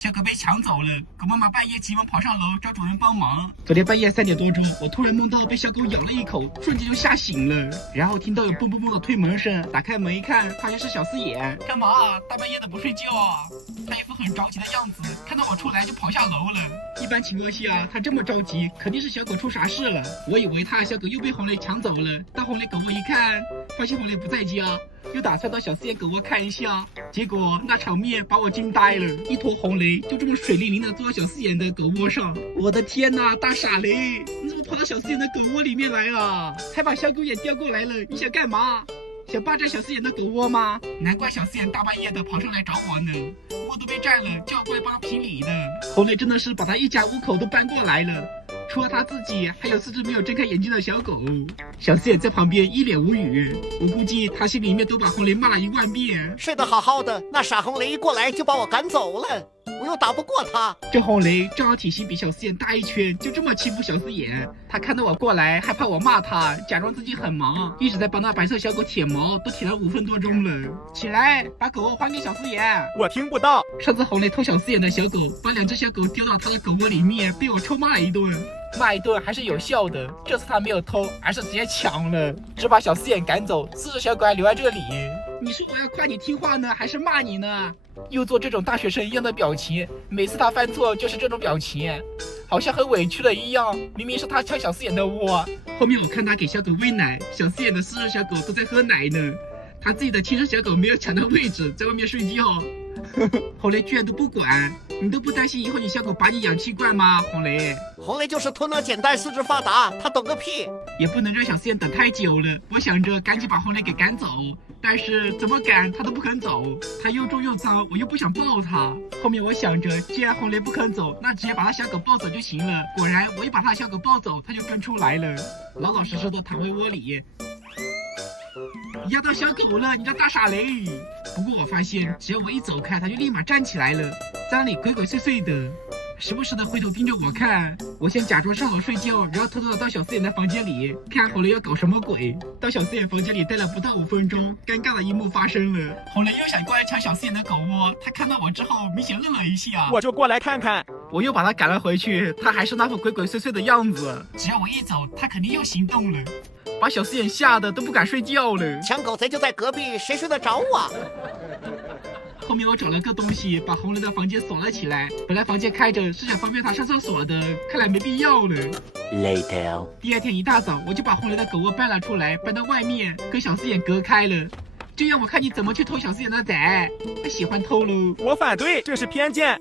小狗被抢走了，狗妈妈半夜急忙跑上楼找主人帮忙。昨天半夜3点多钟，我突然梦到被小狗咬了一口，瞬间就吓醒了，然后听到有蹦蹦蹦的推门声，打开门一看，发现是小四眼。干嘛啊？大半夜的不睡觉啊？他一副很着急的样子，看到我出来就跑下楼了。一般情况下，他这么着急，肯定是小狗出啥事了。我以为小狗又被红雷抢走了，到红雷狗窝一看，发现红雷不在家，又打算到小四眼狗窝看一下，结果那场面把我惊呆了，一坨红雷就这么水灵灵的坐到小四眼的狗窝上。我的天哪，大傻雷，你怎么跑到小四眼的狗窝里面来啊？还把小狗也叼过来了，你想干嘛？想霸占小四眼的狗窝吗？难怪小四眼大半夜的跑上来找我呢，窝都被占了，叫我过来帮他评理的。红雷真的是把他一家5口都搬过来了，除了他自己，还有4只没有睁开眼睛的小狗。小四眼在旁边一脸无语，我估计他心里面都把红雷骂了1万遍。睡得好好的，那傻红雷一过来就把我赶走了，我又打不过他。这红雷正好体型比小四眼大1圈，就这么欺负小四眼。他看到我过来，还怕我骂他，假装自己很忙，一直在帮那白色小狗舔毛，都舔了5分多钟了。起来，把狗窝还给小四眼。我听不到。上次红雷偷小四眼的小狗，把2只小狗丢到他的狗窝里面，被我臭骂了一顿。骂一顿还是有效的，这次他没有偷，而是直接抢了，只把小四眼赶走，4只小狗还留在这里。你说我要夸你听话呢，还是骂你呢？又做这种大学生一样的表情，每次他犯错就是这种表情，好像很委屈了一样。明明是他抢小四眼的窝。后面我看他给小狗喂奶，小四眼的4只小狗都在喝奶呢，他自己的亲生小狗没有抢到位置，在外面睡觉。红雷居然都不管，你都不担心以后你小狗把你养气罐吗？红雷，红雷就是头脑简单四肢发达，他懂个屁。也不能让小四眼等太久了，我想着赶紧把红雷给赶走，但是怎么赶他都不肯走，他又重又脏，我又不想抱他。后面我想着既然红雷不肯走，那直接把他小狗抱走就行了。果然我一把他小狗抱走，他就跟出来了，老老实实的躺回窝里。压到小狗了，你这大傻雷！不过我发现只要我一走开，它就立马站起来了，在那里鬼鬼祟祟的，时不时的回头盯着我看。我先假装上楼睡觉，然后偷偷的到小四眼的房间里，看红雷要搞什么鬼。到小四眼房间里待了不到5分钟，尴尬的一幕发生了。红雷又想过来抢小四眼的狗窝，他看到我之后明显愣了一下，我就过来看看。我又把他赶了回去，他还是那副鬼鬼祟祟的样子。只要我一走，他肯定又行动了，把小四眼吓得都不敢睡觉了。抢狗贼就在隔壁，谁睡得着啊？后面我找了个东西，把红雷的房间锁了起来。本来房间开着是想方便他上厕所的，看来没必要了。Later。第2天一大早，我就把红雷的狗窝搬了出来，搬到外面，跟小四眼隔开了。这样我看你怎么去偷小四眼的崽，他喜欢偷喽。我反对，这是偏见。